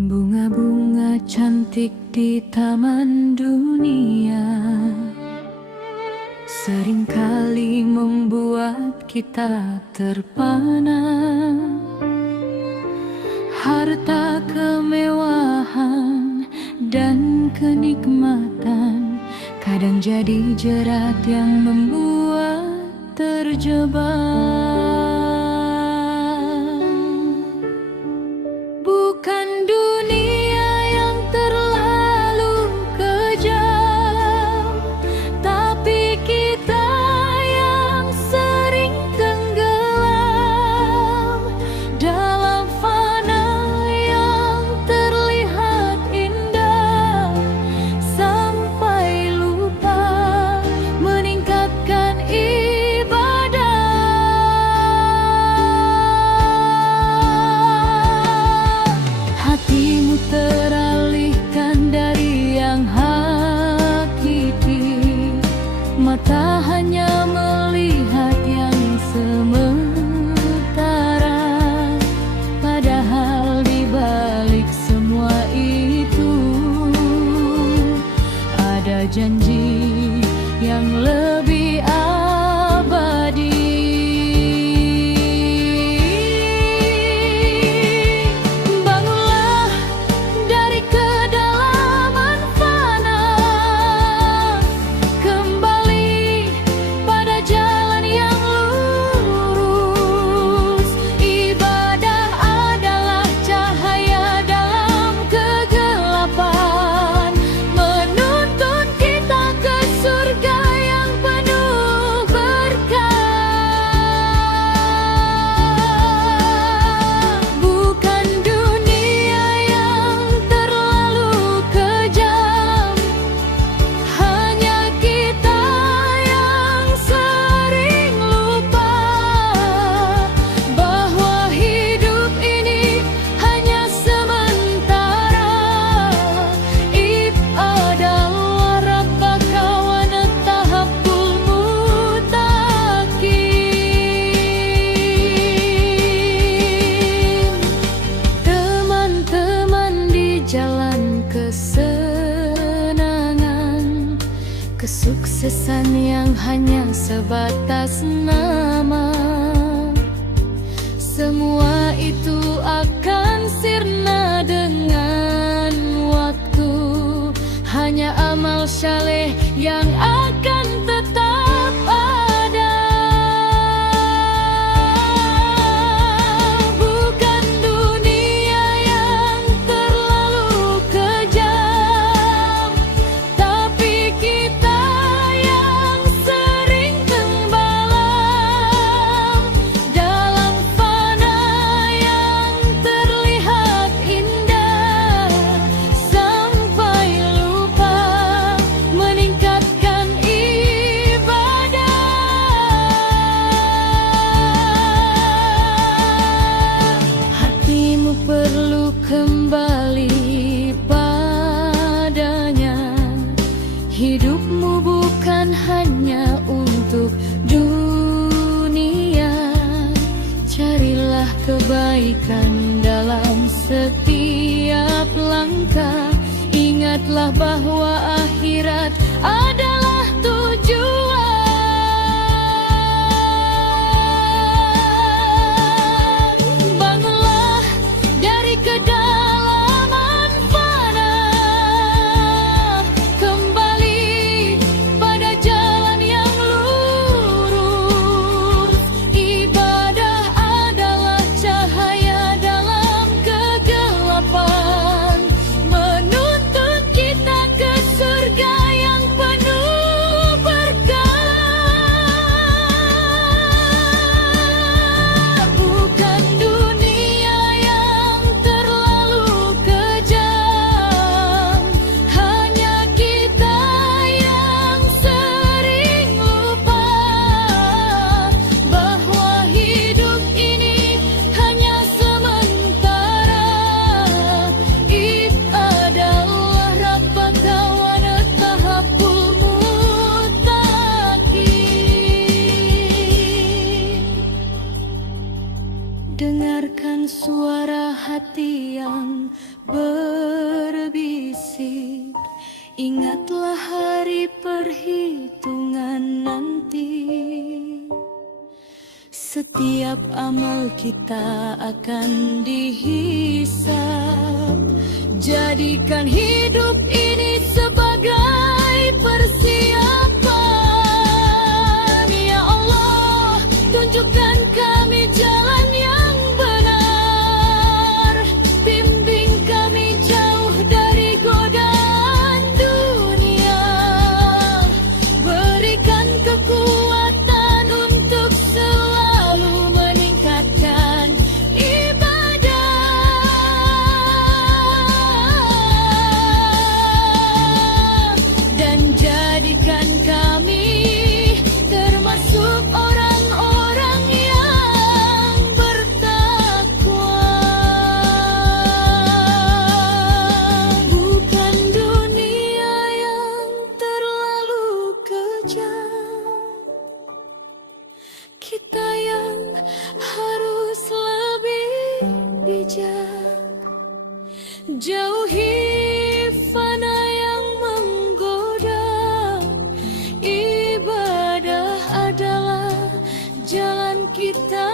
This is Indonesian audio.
Bunga-bunga cantik di taman dunia seringkali membuat kita terpana. Harta, kemewahan, dan kenikmatan kadang jadi jerat yang membuat terjebak. Bukan dunia yang terlalu kejam, tapi kita yang sering tenggelam dalam fana yang terlihat indah, sampai lupa meningkatkan ibadah. Hatimu teralihkan dari yang hakiki, mata hanya melihat yang sementara, padahal di balik semua itu ada janji yang lebih abadi. Bangunlah dari kedalaman fana, kembali pada jalan yang lurus. Ibadah adalah cahaya dalam kegelapan, menuntun kita ke surga yang penuh berkah. Bukan dunia yang terlalu kejam, hanya kita yang sering lupa bahwa hidup ini hanya sementara. Adalah rabbaka wa natahabbul muttaqin. Teman-teman di jalan kesenangan, kesuksesan yang hanya sebatas nama, semua itu akan sirna dengan waktu. Hanya amal saleh yang akan tetap ada. Bukan dunia yang terlalu kejam, tapi kita yang sering tenggelam dalam fana yang terlihat indah, sampai lupa meningkatkan ibadah. Hatimu perlu kembali padanya. Hidupmu bukan hanya untuk dunia. Carilah kebaikan dalam setiap langkah. Ingatlah bahwa akhirat adalah tujuan. Bangunlah dari kedalaman fana, kembali pada jalan yang lurus. Ibadah adalah cahaya dalam kegelapan, menuntun kita ke dengarkan suara hati yang berbisik. Ingatlah hari perhitungan nanti. Setiap amal kita akan dihisab. Jadikan hidup ini sebagai persiapan. Ya Allah, tunjukkan kami jalan yang benar. Bimbing kami jauh dari godaan dunia. Berikan kekuatan untuk selalu meningkatkan ibadah. Dan jadikan kami termasuk orang-orang yang bertakwa. Bukan dunia yang terlalu kejam, kita yang harus lebih bijak. Jauhi fana yang menggoda. Ibadah adalah jalan kita